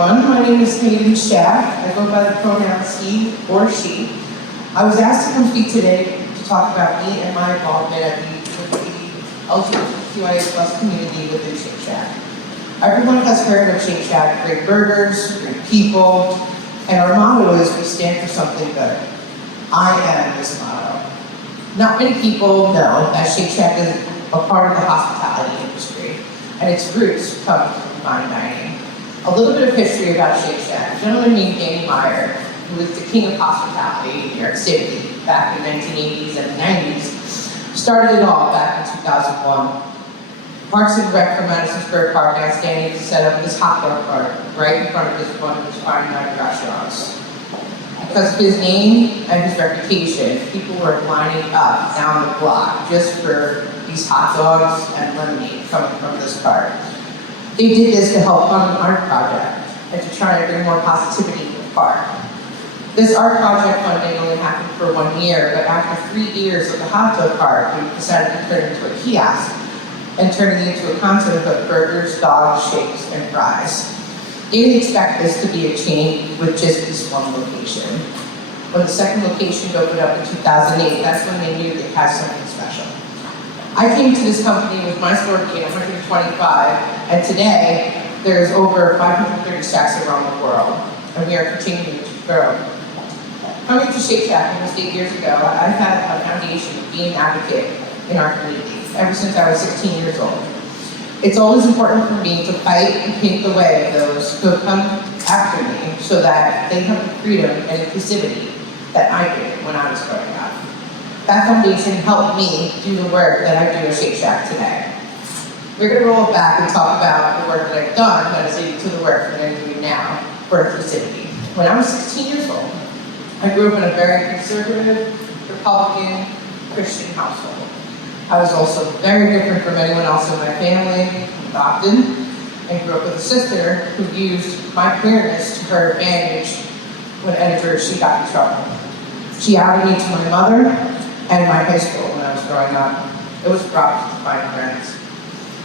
everyone. My name is Hayden Schaaf. I go by the pronouns he or she. I was asked to come speak today to talk about me and my involvement with the LGBTQIA plus community within Schaaf. Everyone has heard of Schaaf, great burgers, great people, and our motto is we stand for something good. I am this motto. Not many people know that Schaaf is a part of the hospitality industry, and its roots come from fine dining. A little bit of history about Schaaf. A gentleman named Danny Meyer, who was the king of hospitality in New York City back in the 1980s and 90s, started it all back in 2001. Parks and Rec from Madison Square Park asked Danny to set up this hot dog cart right in front of one of his fine dining restaurants. Because of his name and his reputation, people were lining up down the block just for these hot dogs and lemonade coming from this cart. They did this to help fund an art project and to try to bring more positivity to the park. This art project funding only happened for 1 year, but after 3 years of the hot dog cart, we decided to turn it into a kiosk and turn it into a concept of burgers, dogs, shakes, and fries. They didn't expect this to be a chain with just this one location. When the second location opened up in 2008, that's when they knew they had something special. I came to this company with my store being 125, and today there's over 530 Shacks around the world, and we are continuing to grow. Coming to Schaaf almost 8 years ago, I've had a foundation of being an advocate in our community ever since I was 16 years old. It's always important for me to fight and pave the way of those who have come after me so that they have the freedom and inclusivity that I did when I was growing up. That foundation helped me do the work that I do at Schaaf today. We're going to roll back and talk about the work that I've done that is leading to the work that I'm doing now for inclusivity. When I was 16 years old, I grew up in a very conservative, Republican, Christian household. I was also very different from anyone else in my family, adopted, and grew up with a sister who used my queerness to her advantage whenever she got in trouble. She outed me to my mother and my high school when I was growing up. It was rough to find friends.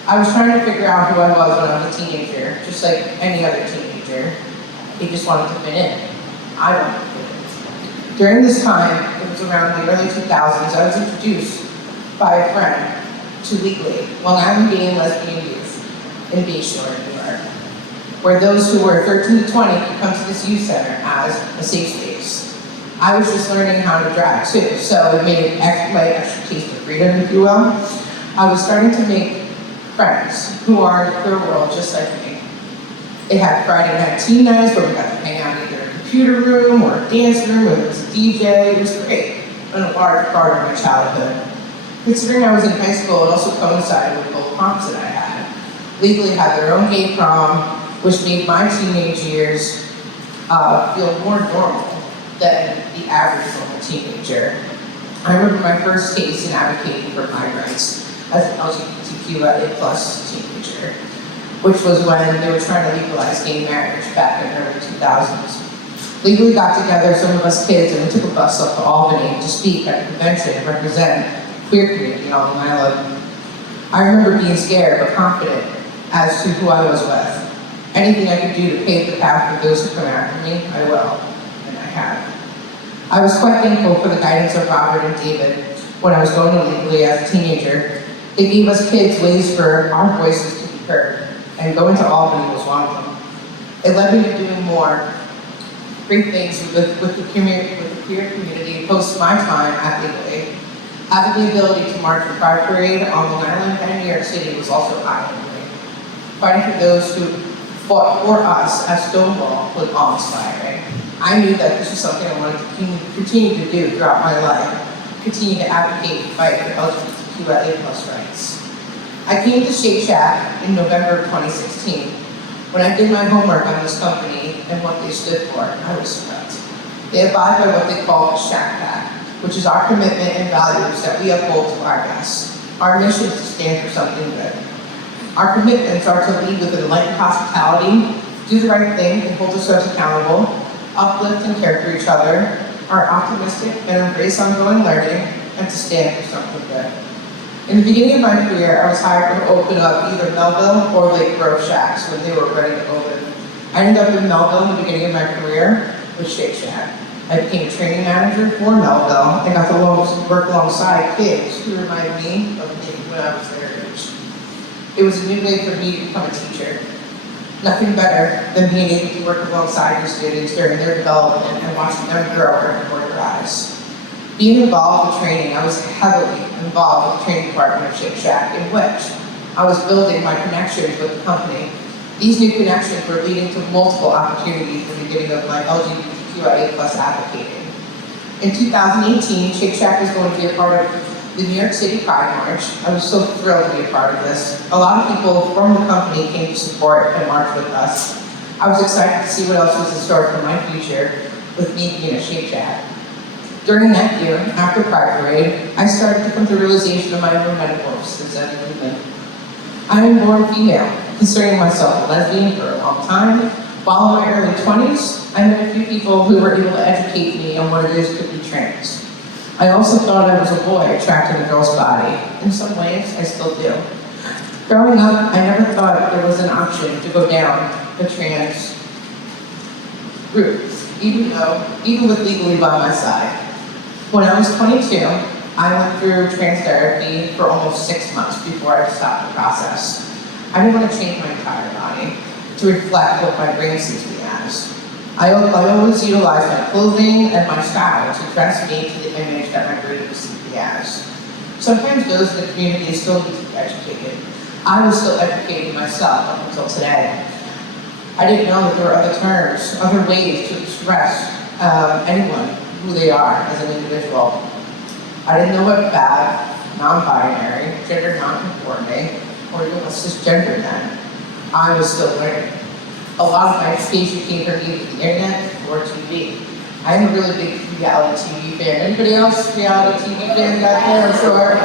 I was trying to figure out who I was when I was a teenager, just like any other teenager. He just wanted to fit in. I wanted to fit in. During this time, it was around the early 2000s, I was introduced by a friend to Legally, Long Island Gay and Lesbian Youth in Bayshore, New York, where those who were 13 to 20 could come to this youth center as a safe space. I was just learning how to drag too, so it made my extra taste of freedom, if you will. I was starting to make friends who are in their world just like me. They had Friday night teen nights where we got to hang out in either a computer room or a dance room where there was a DJ. It was great, and a large part of my childhood. Considering I was in high school, it also coincided with both proms that I had. Legally had their own gay prom, which made my teenage years feel more normal than the average normal teenager. I remember my first taste in advocating for my rights as an LGBTQIA plus teenager, which was when they were trying to legalize gay marriage back in the early 2000s. Legally got together some of us kids and we took a bus up to Albany to speak at a convention and represent queer community on Long Island. I remember being scared but confident as to who I was with. Anything I could do to pave the path for those who come after me, I will, and I have. I was quite thankful for the guidance of Robert and David when I was going to Legally as a teenager. They gave us kids ways for our voices to be heard, and going to Albany was one of them. It led me to doing more great things with the queer community post my time at Legally. Having the ability to march the Pride Parade on Long Island and New York City was also eye-opening. Fighting for those who fought for us as Stonewall was awe-inspiring. I knew that this was something I wanted to continue to do throughout my life, continue to advocate and fight for LGBTQIA plus rights. I came to Schaaf in November of 2016. When I did my homework on this company and what they stood for, I was surprised. They abide by what they call the Schaaf Pact, which is our commitment and values that we uphold to our guests. Our mission is to stand for something good. Our commitments are to lead with enlightened hospitality, do the right thing and hold ourselves accountable, uplift and care for each other, are optimistic and embrace ongoing learning, and to stand for something good. In the beginning of my career, I was hired to open up either Melville or Lake Grove Shacks when they were ready to open. I ended up in Melville in the beginning of my career with Shake Shack. I became a training manager for Melville and got to work alongside kids who reminded me of me when I was their age. It was a new way for me to become a teacher. Nothing better than being able to work alongside your students during their development and watching them grow right before your eyes. Being involved with training, I was heavily involved with the training department of Shake Shack, in which I was building my connections with the company. These new connections were leading to multiple opportunities in the beginning of my LGBTQIA+ advocating. In 2018, Shake Shack was going to be a part of the New York City Pride March. I was so thrilled to be a part of this. A lot of people from the company came to support and march with us. I was excited to see what else was in store for my future with me being a Shake Shack. During that year, after Pride Parade, I started to come to the realization of my own metamorphosis as a human. I am born female, considering myself a lesbian for a long time. While in my early 20s, I met a few people who were able to educate me on what it is to be trans. I also thought I was a boy trapped in a girl's body. In some ways, I still do. Growing up, I never thought there was an option to go down the trans route, even with legally by my side. When I was 22, I went through trans therapy for almost 6 months before I stopped the process. I didn't want to change my entire body to reflect what my brain sees me as. I always utilized my clothing and my style to dress me to the image that my brain sees me as. Sometimes those in the community still need to be educated. I was still educating myself up until today. I didn't know that there were other terms, other ways to express anyone who they are as an individual. I didn't know what bad, non-binary, gender non-conforming, or even cisgender meant. I was still learning. A lot of my education came from either the internet or TV. I'm a really big reality TV fan. Anybody else reality TV fan out there? I'm sure.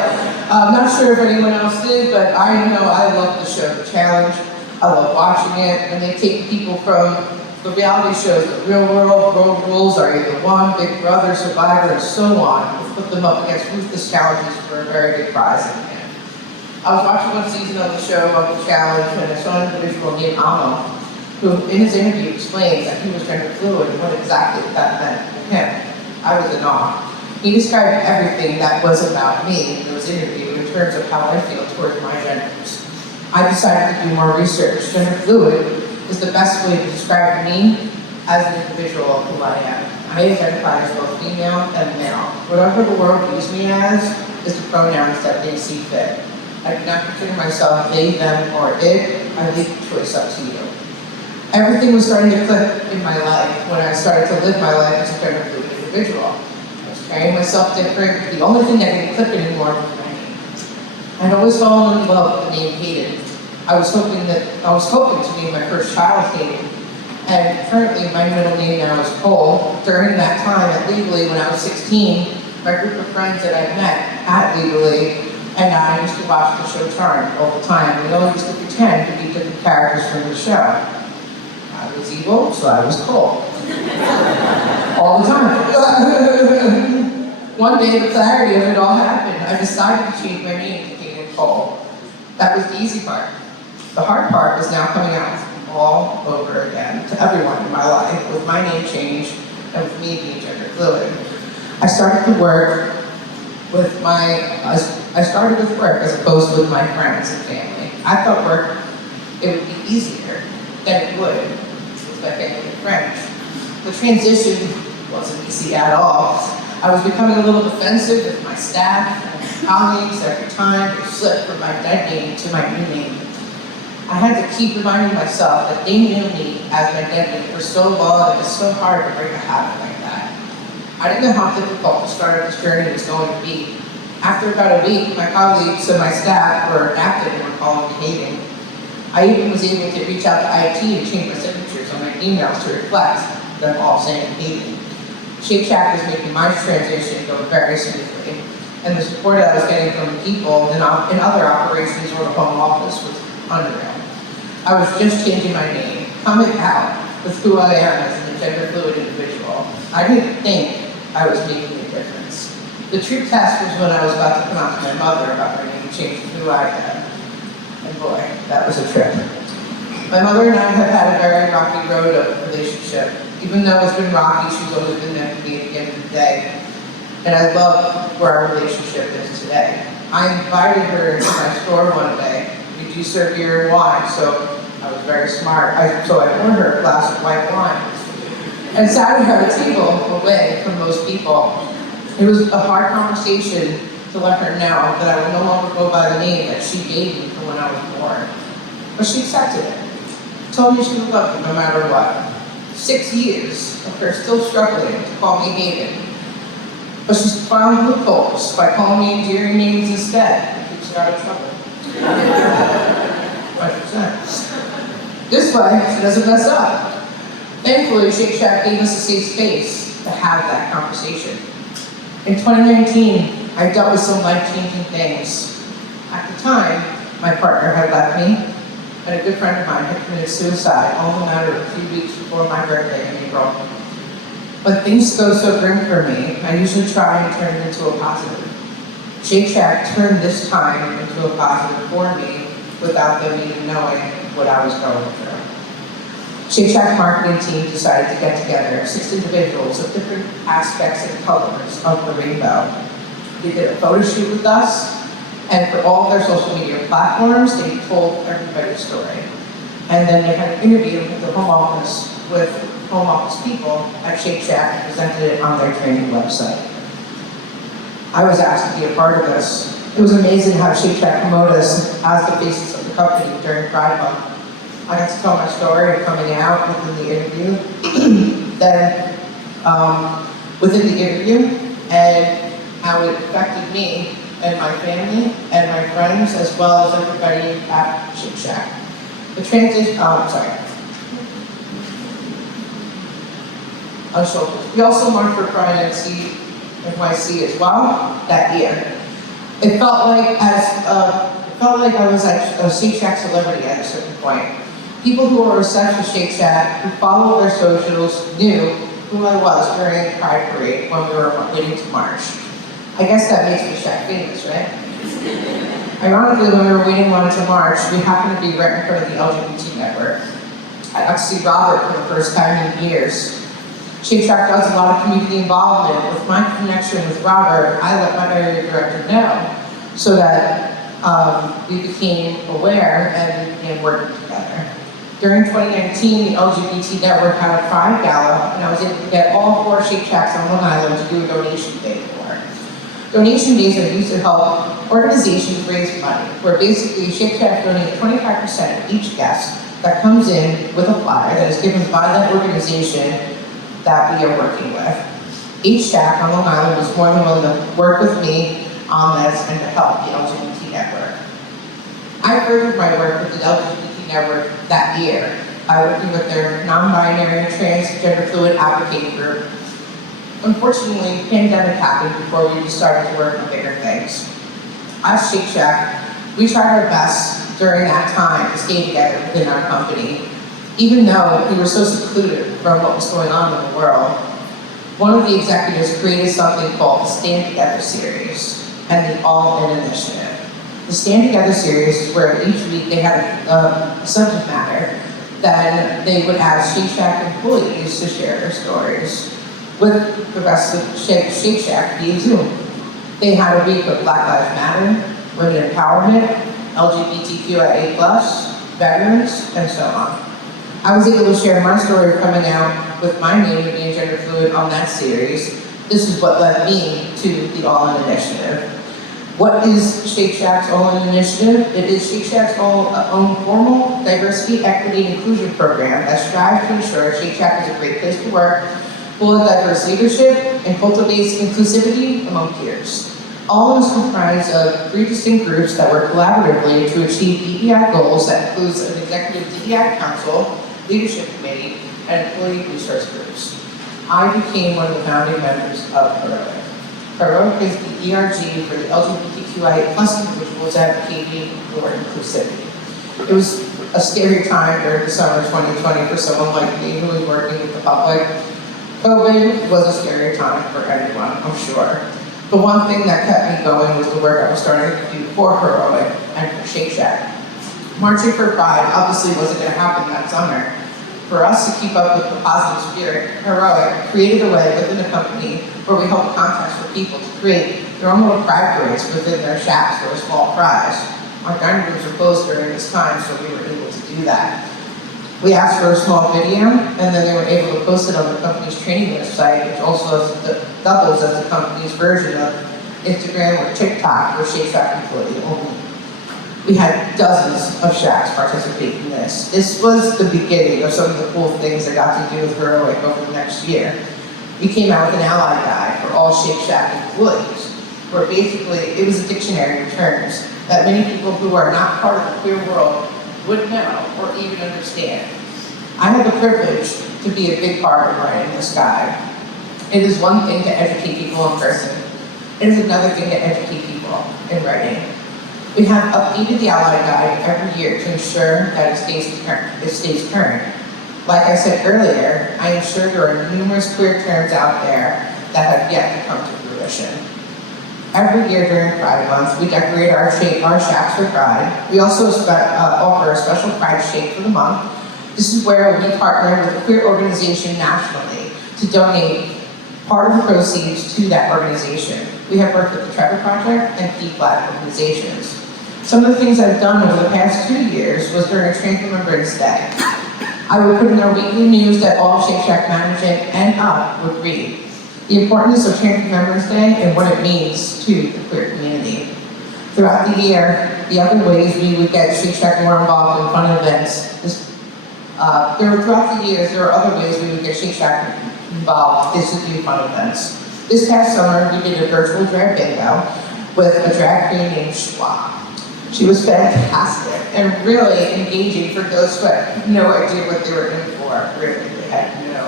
I'm not sure if anyone else did, but I know I love the show The Challenge. I love watching it, and they take people from the reality shows, the real world, Road Rules, Are You the One, Big Brother, Survivor, and so on, and put them up against ruthless challenges for a very big prize in the end. I was watching one season of the show, of The Challenge, and I saw an individual named Amo, who in his interview explained that he was gender fluid and what exactly that meant to him. I was in awe. He described everything that was about me in those interviews in terms of how I feel towards my genders. I decided to do more research. Gender fluid is the best way to describe me as an individual who I am. I identify as both female and male. Whatever the world views me as is the pronouns that they see fit. I do not consider myself they, them, or it. I leave the choice up to you. Everything was starting to click in my life when I started to live my life as a gender fluid individual. I was carrying myself different. The only thing that didn't click anymore was my name. I'd always fallen in love with the name Hayden. I was hoping to name my first child Hayden. And currently my middle name now is Cole. During that time at Legally, when I was 16, my group of friends that I met at Legally and I used to watch the show Charmed all the time. We all used to pretend to be different characters from the show. I was evil, so I was Cole. All the time. One day, the clarity of it all happened. I decided to change my name to Hayden Cole. That was the easy part. The hard part is now coming out all over again to everyone in my life with my name change and with me being gender fluid. I started work as opposed to with my friends and family. I thought work, it would be easier than it would with my family and friends. The transition wasn't easy at all. I was becoming a little defensive with my staff and colleagues every time they slipped from my dead name to my new name. I had to keep reminding myself that they knew me as my dead name for so long and it's so hard to break a habit like that. I didn't know how difficult the start of this journey was going to be. After about a week, my colleagues and my staff were adapted and were calling me Hayden. I even was able to reach out to IT and change my signatures on my emails to reflect them all saying Hayden. Shake Shack is making my transition go very smoothly, and the support I was getting from the people in other operations or the home office was unreal. I was just changing my name, coming out with who I am as a gender fluid individual. I didn't think I was making a difference. The true test was when I was about to come out to my mother about my name change and who I am. And boy, that was a trip. My mother and I have had a very rocky road of relationship. Even though it's been rocky, she's always been there for me at the end of the day. And I love where our relationship is today. I invited her into my store one day. We do serve beer and wine, so I was very smart. So I poured her a glass of white wine and sat at a table away from most people. It was a hard conversation to let her know that I would no longer go by the name that she gave me from when I was born. But she accepted it. Told me she would love me no matter what. 6 years of her still struggling to call me Hayden. But she's found loopholes by calling me endearing names instead. It keeps her out of trouble. 100%. This way, she doesn't mess up. Thankfully, Shake Shack gave us a safe space to have that conversation. In 2019, I dealt with some life-changing things. At the time, my partner had left me, and a good friend of mine had committed suicide all in a matter of a few weeks before my birthday in April. When things go so grim for me, I usually try and turn it into a positive. Shake Shack turned this time into a positive for me without them even knowing what I was going through. Shake Shack's marketing team decided to get together 6 individuals of different aspects and colors of the rainbow. They did a photo shoot with us, and for all their social media platforms, they told everybody's story. And then they had an interview with the home office people at Shake Shack and presented it on their training website. I was asked to be a part of this. It was amazing how Shake Shack promoted us as the faces of the company during Pride Month. I got to tell my story of coming out within the interview, within the interview, and how it affected me and my family and my friends, as well as everybody at Shake Shack. The transition, we also marched for Pride NYC as well that year. It felt like I was a Shake Shack celebrity at a certain point. People who were obsessed with Shake Shack, who followed their socials, knew who I was during the Pride Parade when we were waiting to march. I guess that makes me Shack famous, right? Ironically, when we were waiting in line to march, we happened to be right in front of the LGBT network. I got to see Robert for the first time in years. Shake Shack does a lot of community involvement. With my connection with Robert, I let my area director know so that we became aware and began working together. During 2019, the LGBT network had a Pride Gala, and I was able to get all 4 Shake Shacks on Long Island to do a donation day for. Donation days are used to help organizations raise money, where basically Shake Shack donates 25% of each guest that comes in with a flyer that is given by that organization that we are working with. Each Shack on Long Island was more than willing to work with me on this and to help the LGBT network. I furthered my work with the LGBT network that year by working with their non-binary, transgender fluid advocating group. Unfortunately, the pandemic happened before we started to work on bigger things. As Shake Shack, we tried our best during that time to stay together within our company, even though we were so secluded from what was going on in the world. One of the executives created something called the Stand Together series and the All In initiative. The Stand Together series is where each week they had a subject matter, then they would ask Shake Shack employees to share their stories with the rest of Shake Shack via Zoom. They had a week of Black Lives Matter, women empowerment, LGBTQIA+, veterans, and so on. I was able to share my story of coming out with my name and being gender fluid on that series. This is what led me to the All In initiative. What is Shake Shack's All In initiative? It is Shake Shack's own formal diversity, equity, and inclusion program that strives to ensure Shake Shack is a great place to work, full of diverse leadership, and cultivates inclusivity among peers. All is comprised of 3 distinct groups that work collaboratively to achieve DEI goals that includes an executive DEI council, leadership committee, and employee resource groups. I became one of the founding members of Heroic. Heroic is the ERG for the LGBTQIA+ individuals advocating for inclusivity. It was a scary time during the summer of 2020 for someone like me who was working with the public. COVID was a scary time for everyone, I'm sure. The one thing that kept me going was the work I was starting to do for Heroic and for Shake Shack. Marching for Pride obviously wasn't going to happen that summer. For us to keep up with the positive spirit, Heroic created a way within the company where we held contests for people to create their own little pride parades within their shacks for a small prize. Our dining rooms were closed during this time, so we were able to do that. We asked for a small video, and then they were able to post it on the company's training website, which also doubles as the company's version of Instagram or TikTok for Shake Shack employee only. We had dozens of Shacks participate in this. This was the beginning of some of the cool things I got to do with Heroic over the next year. We came out with an ally guide for all Shake Shack employees, where basically it was a dictionary of terms that many people who are not part of the queer world would know or even understand. I had the privilege to be a big part of writing this guide. It is one thing to educate people in person. It is another thing to educate people in writing. We have updated the ally guide every year to ensure that it stays current. Like I said earlier, I am sure there are numerous queer terms out there that have yet to come to fruition. Every year during Pride Month, we decorate our shacks for Pride. We also offer a special Pride shake for the month. This is where we partner with a queer organization nationally to donate part of the proceeds to that organization. We have worked with the Trevor Project and Key Black organizations. Some of the things I've done over the past 2 years was during Trans Remembrance Day. I would put in our weekly news that all Shake Shack management and up would read the importance of Trans Remembrance Day and what it means to the queer community. Throughout the year, the other ways we would get Shake Shack more involved in fun events. Throughout the years, there are other ways we would get Shake Shack involved. This would be fun events. This past summer, we did a virtual drag bingo with a drag queen named Schaaf. She was fantastic and really engaging for those who had no idea what they were in for. Really, they had no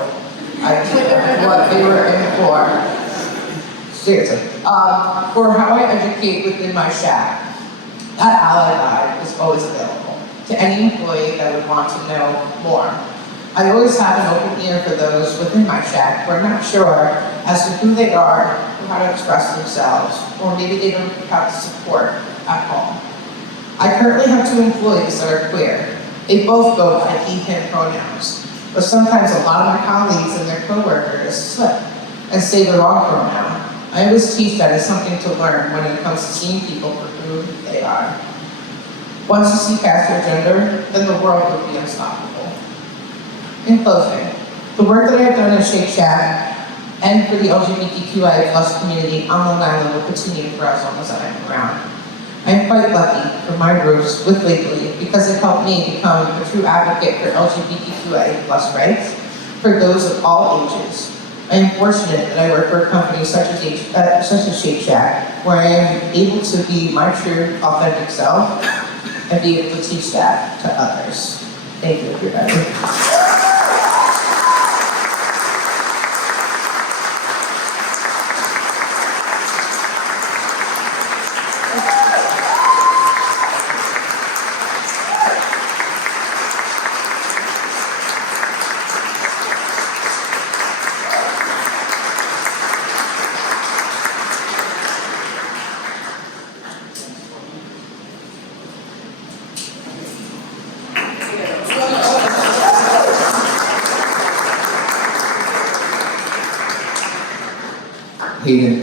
idea what they were in for. Seriously. For how I educate within my shack, that ally guide is always available to any employee that would want to know more. I always have an open ear for those within my shack who are not sure as to who they are or how to express themselves, or maybe they don't have the support at home. I currently have 2 employees that are queer. They both go by he, him pronouns, but sometimes a lot of my colleagues and their coworkers slip and say the wrong pronoun. I always teach that as something to learn when it comes to seeing people for who they are. Once you see past their gender, then the world would be unstoppable. In closing, the work that I have done at Shake Shack and for the LGBTQIA+ community on Long Island will continue for as long as I am around. I am quite lucky for my groups with Legally because it helped me become a true advocate for LGBTQIA+ rights for those of all ages. I am fortunate that I work for a company such as Shake Shack, where I am able to be my true, authentic self and be able to teach that to others. Thank you, everybody. Hayden, thank you.